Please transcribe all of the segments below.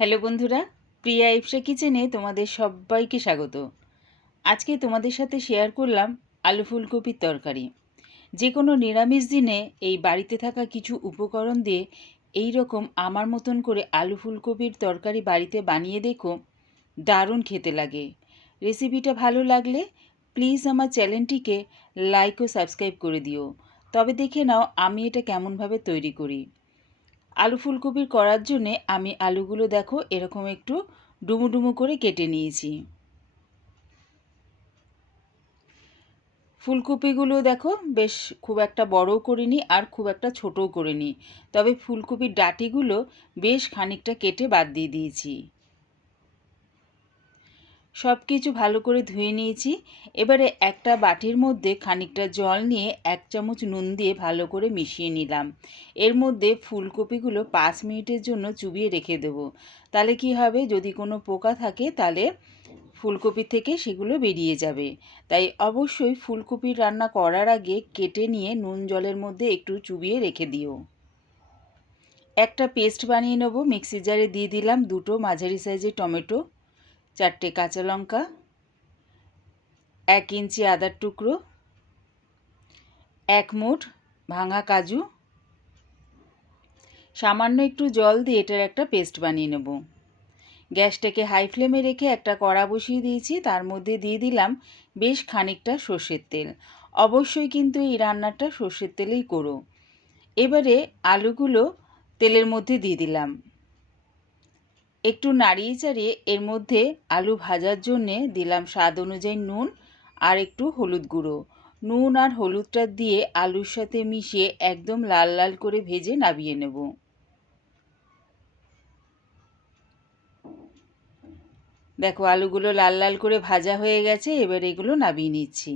Hello বন্ধুরা, প্রিয়া ইপসা কিচেনে তোমাদের সবাইকে স্বাগত। আজকে তোমাদের সাথে শেয়ার করলাম আলু ফুলকপির তরকারি। যে কোনো নিরামিষ দিনে এই বাড়িতে থাকা কিছু উপকরণ দিয়ে এই রকম আমার মতন করে আলু ফুলকপির তরকারি বাড়িতে বানিয়ে দেখো, দারুণ খেতে লাগে। রেসিপিটা ভালো লাগলে প্লিজ আমার চ্যানেলটিকে লাইক ও সাবস্ক্রাইব করে দিও। তবে দেখে নাও আমি এটা কেমনভাবে তৈরি করি। আলু ফুলকপির করার জন্যে আমি আলুগুলো দেখো এরকম একটু ডুমু ডুমু করে কেটে নিয়েছি। ফুলকপিগুলো দেখো বেশ খুব একটা বড়ও করিনি আর খুব একটা ছোটও করিনি, তবে ফুলকপির ডাঁটিগুলো বেশ খানিকটা কেটে বাদ দিয়ে দিয়েছি। সব কিছু ভালো করে ধুয়ে নিয়েছি। এবারে একটা বাটির মধ্যে খানিকটা জল নিয়ে 1 চামচ নুন দিয়ে ভালো করে মিশিয়ে নিলাম। এর মধ্যে ফুলকপিগুলো 5 মিনিটের জন্য চুবিয়ে রেখে দেবো। তাহলে কি হবে, যদি কোনো পোকা থাকে তাহলে ফুলকপি থেকে সেগুলো বেরিয়ে যাবে। তাই অবশ্যই ফুলকপির রান্না করার আগে কেটে নিয়ে নুন জলের মধ্যে একটু চুবিয়ে রেখে দিও। একটা পেস্ট বানিয়ে নেব। মিক্সি জারে দিয়ে দিলাম 2টো মাঝারি সাইজের টমেটো, 4টে কাঁচা লঙ্কা, 1 ইঞ্চি আদার টুকরো, 1 মুঠ ভাঙা কাজু, সামান্য একটু জল দিয়ে এটার একটা পেস্ট বানিয়ে নেব। গ্যাসটাকে হাই ফ্লেমে রেখে একটা কড়া বসিয়ে দিয়েছি, তার মধ্যে দিয়ে দিলাম বেশ খানিকটা সর্ষের তেল। অবশ্যই কিন্তু এই রান্নাটা সর্ষের তেলেই করো। এবারে আলুগুলো তেলের মধ্যে দিয়ে দিলাম। একটু নাড়িয়ে চাড়িয়ে এর মধ্যে আলু ভাজার জন্যে দিলাম স্বাদ অনুযায়ী নুন আর একটু হলুদ গুঁড়ো। নুন আর হলুদটা দিয়ে আলুর সাথে মিশিয়ে একদম লাল লাল করে ভেজে নামিয়ে নেব। দেখো আলুগুলো লাল লাল করে ভাজা হয়ে গেছে, এবার এগুলো নামিয়ে নিচ্ছি।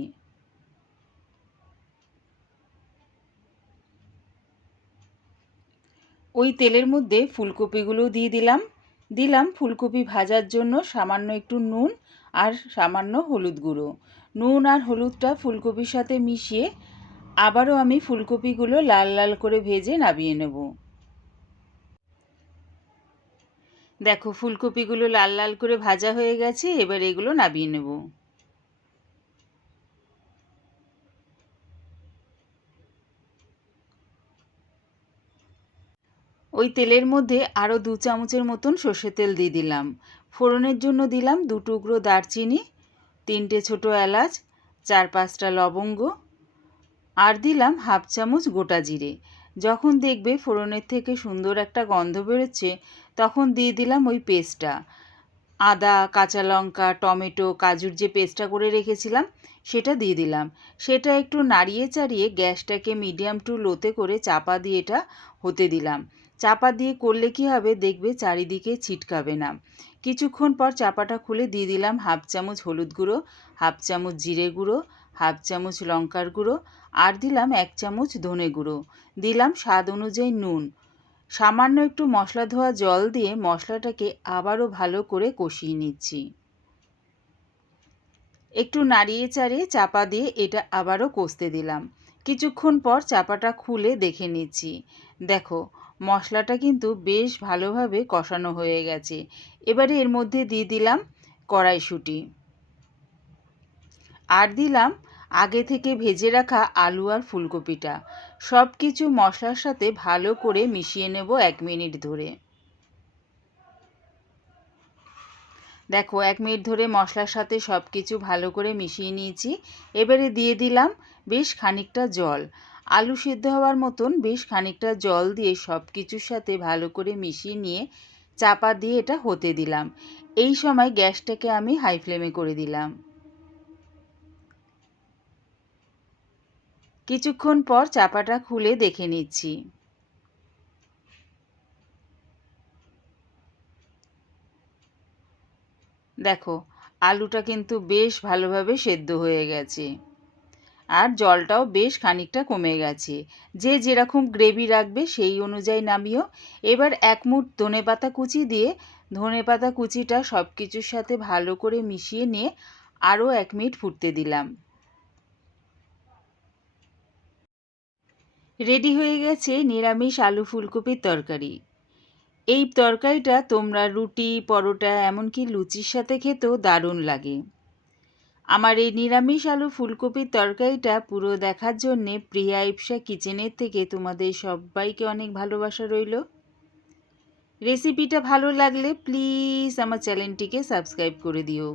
ওই তেলের মধ্যে ফুলকপিগুলো দিয়ে দিলাম ফুলকপি ভাজার জন্য সামান্য একটু নুন আর সামান্য হলুদ গুঁড়ো। নুন আর হলুদটা ফুলকপির সাথে মিশিয়ে আবারও আমি ফুলকপিগুলো লাল লাল করে ভেজে নামিয়ে নেব। দেখো ফুলকপিগুলো লাল লাল করে ভাজা হয়ে গেছে, এবার এগুলো নামিয়ে নেব। ওই তেলের মধ্যে আরও 2 চামচের মতন সর্ষের তেল দিয়ে দিলাম। ফোড়নের জন্য দিলাম 2 টুকরো দারচিনি, 3টে ছোটো এলাচ, 4-5টা লবঙ্গ আর দিলাম 1/2 চামচ গোটা জিরে। যখন দেখবে ফোড়নের থেকে সুন্দর একটা গন্ধ বেরোচ্ছে তখন দিয়ে দিলাম ওই পেস্টটা। আদা, কাঁচা লঙ্কা, টমেটো, কাজুর যে পেস্টটা করে রেখেছিলাম সেটা দিয়ে দিলাম। সেটা একটু নাড়িয়ে চাড়িয়ে গ্যাসটাকে মিডিয়াম টু লোতে করে চাপা দিয়ে এটা হতে দিলাম। চাপা দিয়ে করলে কি হবে, দেখবে চারিদিকে ছিটকাবে না। কিছুক্ষণ পর চাপাটা খুলে দিয়ে দিলাম 1/2 চামচ হলুদ গুঁড়ো, 1/2 চামচ জিরে গুঁড়ো, 1/2 চামচ লঙ্কার গুঁড়ো আর দিলাম 1 চামচ ধনে গুঁড়ো। দিলাম স্বাদ অনুযায়ী নুন। সামান্য একটু মশলা ধোয়া জল দিয়ে মশলাটাকে আবারও ভালো করে কষিয়ে নিচ্ছি। একটু নাড়িয়ে চাড়িয়ে চাপা দিয়ে এটা আবারও কষতে দিলাম। কিছুক্ষণ পর চাপাটা খুলে দেখে নিচ্ছি। দেখো মশলাটা কিন্তু বেশ ভালোভাবে কষানো হয়ে গেছে। এবারে এর মধ্যে দিয়ে দিলাম কড়াইশুঁটি আর দিলাম আগে থেকে ভেজে রাখা আলু আর ফুলকপিটা। সব কিছু মশলার সাথে ভালো করে মিশিয়ে নেব 1 মিনিট ধরে। দেখো 1 মিনিট ধরে মশলার সাথে সব কিছু ভালো করে মিশিয়ে নিয়েছি। এবারে দিয়ে দিলাম বেশ খানিকটা জল। আলু সিদ্ধ হওয়ার মতন বেশ খানিকটা জল দিয়ে সব কিছুর সাথে ভালো করে মিশিয়ে নিয়ে চাপা দিয়ে এটা হতে দিলাম। এই সময় গ্যাসটাকে আমি হাই ফ্লেমে করে দিলাম। কিছুক্ষণ পর চাপাটা খুলে দেখে নিচ্ছি। দেখো আলুটা কিন্তু বেশ ভালোভাবে সেদ্ধ হয়ে গেছে আর জলটাও বেশ খানিকটা কমে গেছে। যে যেরকম গ্রেভি রাখবে সেই অনুযায়ী নামিও। এবার 1 মুঠ ধনেপাতা কুচি দিয়ে ধনেপাতা কুচিটা সব কিছুর সাথে ভালো করে মিশিয়ে নিয়ে আরও 1 মিনিট ফুটতে দিলাম। রেডি হয়ে গেছে নিরামিষ আলু ফুলকপির তরকারি। এই তরকারিটা তোমরা রুটি, পরোটা, এমনকি লুচির সাথে খেতেও দারুণ লাগে। আমার এই নিরামিষ আলু ফুলকপির তরকারিটা পুরো দেখার জন্যে প্রিয়া ইপসা কিচেনের থেকে তোমাদের সবাইকে অনেক ভালোবাসা রইল। রেসিপিটা ভালো লাগলে প্লিজ আমার চ্যানেলটিকে সাবস্ক্রাইব করে দিও।